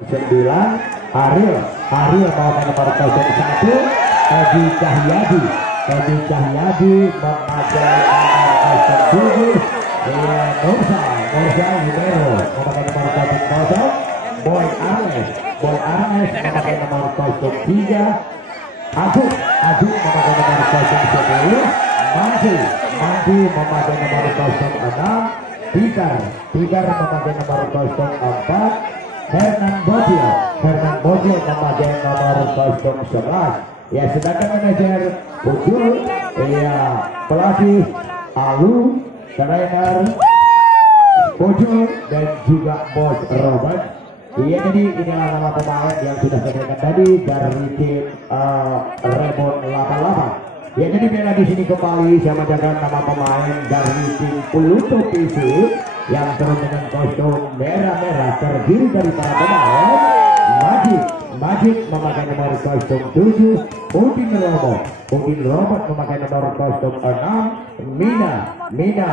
Ariel memakai nomor 01 Edi Cahyadi memakai nomor 07 Norsa Libero memakai nomor 00 Boy Arnes memakai nomor 03 Agung memakai nomor 010 Mandi memakai nomor 06 Tigar memakai nomor 04 Hernan Bojil memakai nomor 011. Ya, sedangkan manajer Bujul, pelatih Alu, trainer Bojil dan juga bos Robert. Iya, jadi inilah nama pemain yang sudah saya berikan tadi dari tim Rebon 88. Ya, jadi bila di sini kembali saya bacakan nama pemain dari tim Pluto PC yang turun dengan kostum merah-merah, terdiri dari para pemain Majid memakai nomor kostum 7, Udin Robot memakai nomor kostum 6, Mina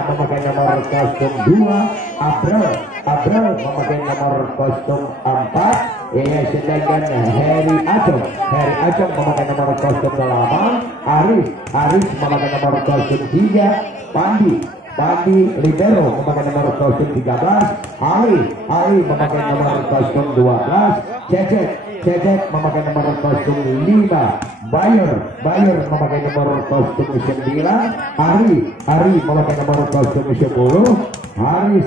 memakai nomor kostum 2, Abral memakai nomor kostum 4, sedangkan Harry Acong memakai nomor kostum 8, Aris memakai nomor kostum 3, Pandi Libero memakai nomor kostum 13, Ali memakai nomor kostum 12, Cecek memakai nomor kostum 5, Bayer memakai nomor kostum 9, Ari memakai nomor kostum 10, Habis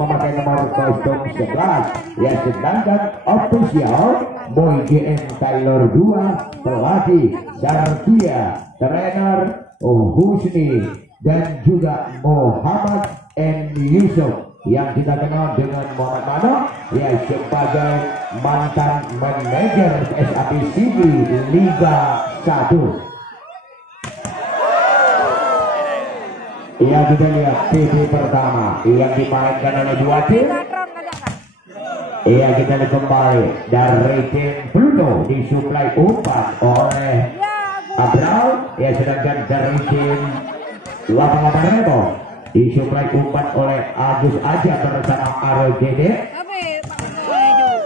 memakai nomor kostum 11. Ya, sedangkan official Boy GM Taylor 2, pelatih Sartia, trainer Husni dan juga Muhammad N. Yusuf yang kita kenal dengan Muhammad ya sebagai mantan manajer SAPCB Liga 1. Ya, kita lihat TV pertama yang dimainkan oleh dua tim. Iya, kita lihat kembali dari tim Pluto disuplai umpan oleh Abral, ya, sedangkan dari tim 88 Rebo disuplai umpan oleh Agus Aja bersama Aro Gede.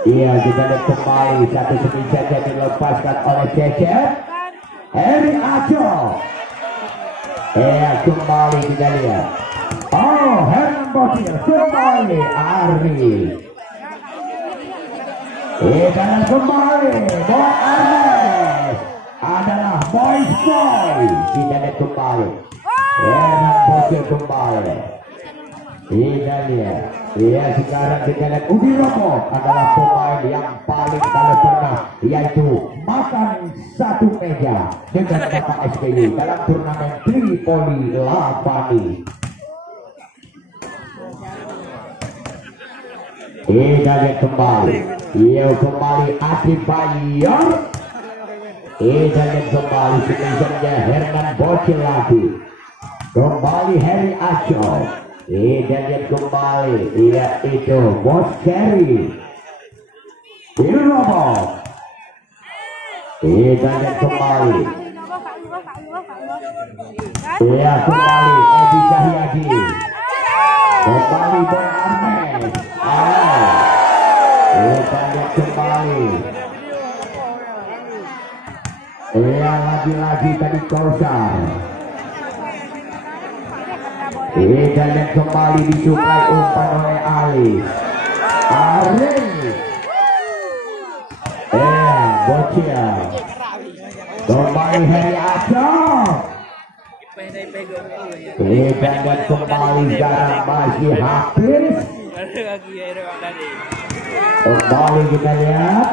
Iya, kita lihat kembali satu semisal yang dilepaskan oleh Cecep Harry Ajo. Kembali kita lihat Hernan Bocil kembali Ari. Dan kembali Boy Arnes adalah Boy. Kita lihat kembali Hernan Bocil kembali. Kita lihat. Ya, sekarang kita lihat Udi Romo adalah pemain yang paling kali pernah, yaitu makan satu meja dengan Bapak SBY dalam turnamen Tripoli Lavani. Kita lihat kembali. Iya, kembali Adi Bayor. Kita lihat kembali semisalnya Hernan Bocil lagi. Kembali Harry Aco. Kita lihat kembali. Iya, itu Bos Kerry. Ini Robot. Kita lihat kembali. Iya, kembali Edi Cahyadi. Kembali Boy Arnes. Kita lihat kembali. Iya, lagi-lagi tadi Kausar. Kita lihat kembali disuplai umpan oleh Ali. Bocil. Kembali Harry Acong. Kita lihat kembali sekarang masih Hafiz. Kembali kita lihat.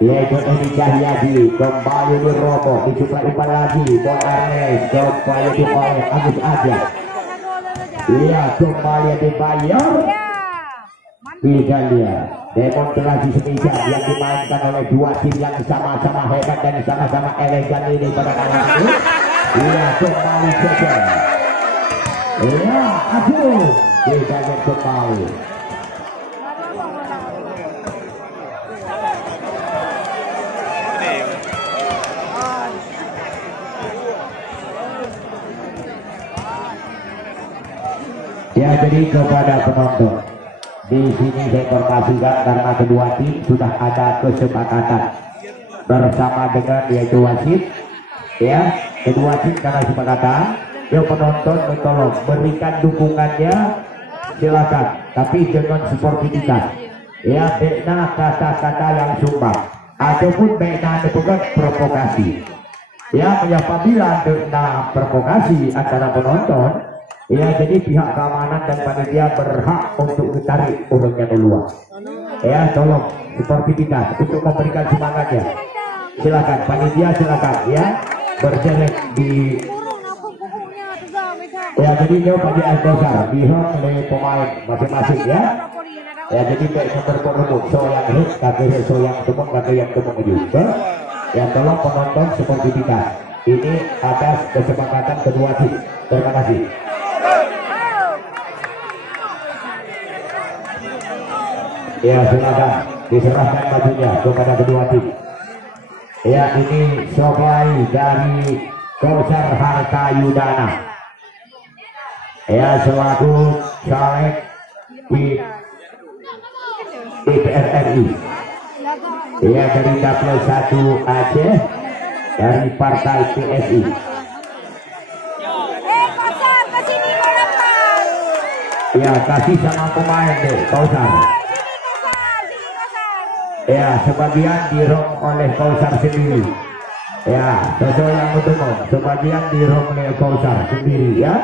Yaitu Edi Cahyadi. Kembali di Robo. Disuplai umpan lagi. Boy Arnes. Kembali itu oleh Agus Aja. Iya, kembali dibayar. Kita lihat demonstrasi semisal yang dimainkan oleh dua tim yang sama-sama hebat dan sama-sama elegan ini pada malam ini. Iya, kembali saja. Iya, Agung. Kita lihat kembali. Ya, jadi kepada penonton Di sini saya informasikan karena kedua tim sudah ada kesepakatan bersama dengan yaitu wasit, ya, kedua tim karena kesepakatan. Yang penonton tolong berikan dukungannya, silakan, tapi dengan sportivitas, ya, bekna kata-kata yang sumbang ataupun bekna bukan provokasi, ya, apabila bekna provokasi antara penonton, ya, jadi pihak keamanan dan panitia berhak untuk ditarik orangnya keluar, ya, tolong sportivitas untuk memberikan semangatnya, silakan panitia, silakan, ya, berjalan di, ya, jadi dia pada besar dihong oleh pemain masing-masing, ya, ya, jadi baiknya berperebut so yang hit kakek so yang tumuk kakek yang tumuk juga, ya, tolong penonton sportivitas ini atas kesepakatan kedua tim. Terima kasih. Ya, silakan diserahkan bajunya kepada kedua tim. Ya, ini supply dari Kausar Harta Yudana, ya, selaku caleg di DPR RI, ya, dari Dapil 1 Aceh dari Partai PSI. Ya, kasih sama pemain deh, Kausar. Ya, sebagian dirong oleh Kausar sendiri. Ya, sesuai yang utama, sebagian dirong oleh Kausar sendiri, ya.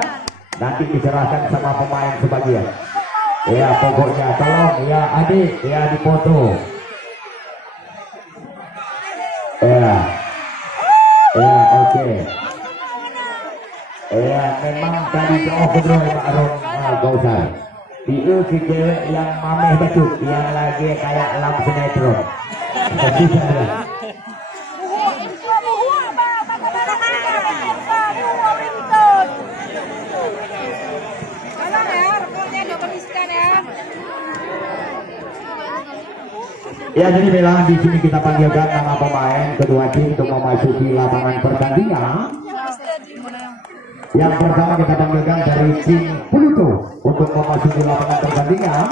Nanti diserahkan sama pemain sebagian. Ya, pokoknya tolong ya adik, ya, dipoto. Ya, ya, oke. Ya, memang tadi jauh kedua Pak Rom Kausar. Itu cewek yang mameh betul, yang lagi kayak lampu sinetron. Bisa ya. Ya, jadi memang di sini kita panggilkan nama pemain kedua tim untuk memasuki lapangan pertandingan. Yang pertama kita panggilkan dari tim Pluto untuk memasuki lapangan pertandingan.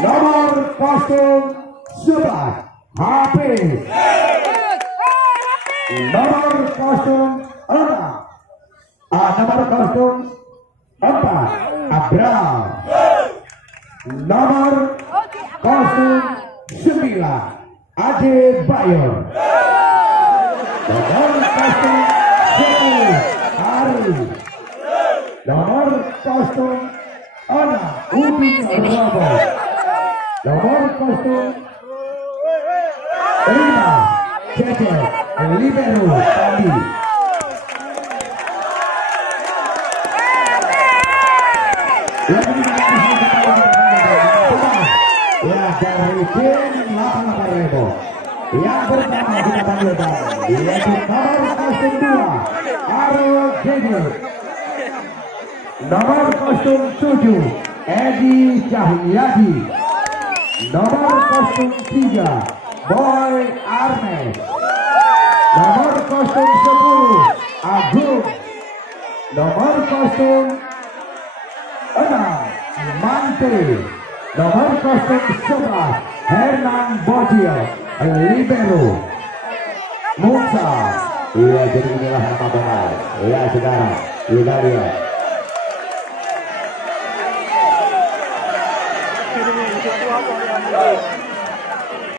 Nomor 011 Hafiz. Nomor 06 nomor 04 Abraham. Nomor 09 Ade Bayor. Nomor 10 Ari. Nomor 06 Udin Robo. Nomor 05 Cece Libero Tadi. Ya, dari tim 88 Rebo. Yang pertama kita panggilkan yaitu nomor 02 Arul Geger. Nomor 07 Edi Cahyadi. Nomor 03 Boy Arnes. Nomor 010 Agung. Nomor 06 Mante. Nomor 011 Hernan Bodio Libero Musa. Iya, jadi inilah nama pemain. Iya, sekarang kita lihat.